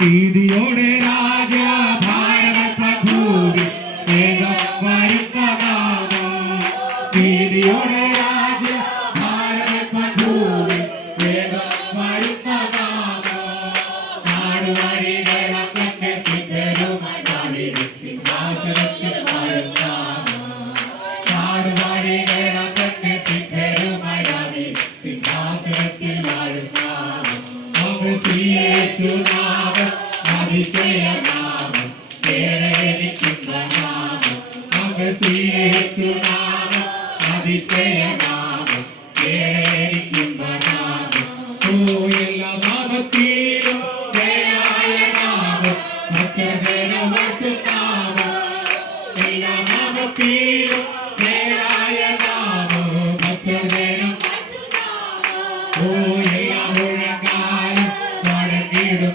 നീതിയോടെ രാജ ഭാരതഭൂമി വേഗം വരുന്നതാണോ നീതിയോടെ രാജ ഭാരതഭൂമി വേഗം വരുന്നതാണോ നാടുവഴികൾ അങ്ങനെ സിദ്ധരുമായി സിംഹാസനത്തിൽ വാഴുന്നതാണോ നാടുവഴികൾ അങ്ങനെ സിദ്ധരുമായി സിംഹാസനത്തിൽ വാഴുന്നതാണോ യേശുനാമം അതിശയനാമം കേളേനിക്കുന്ന നാമം യേശുനാമം അതിശയനാമം കേളേനിക്കുന്ന നാമം എല്ലാ നാമത്തിലും ദയായ നാമം ഭക്തജനമർത്തും നാമം എല്ലാ നാമത്തിലും ദയായ നാമം ഭക്തജനം എല്ലാ മുഴങ്ങാലും വഴങ്ങിടും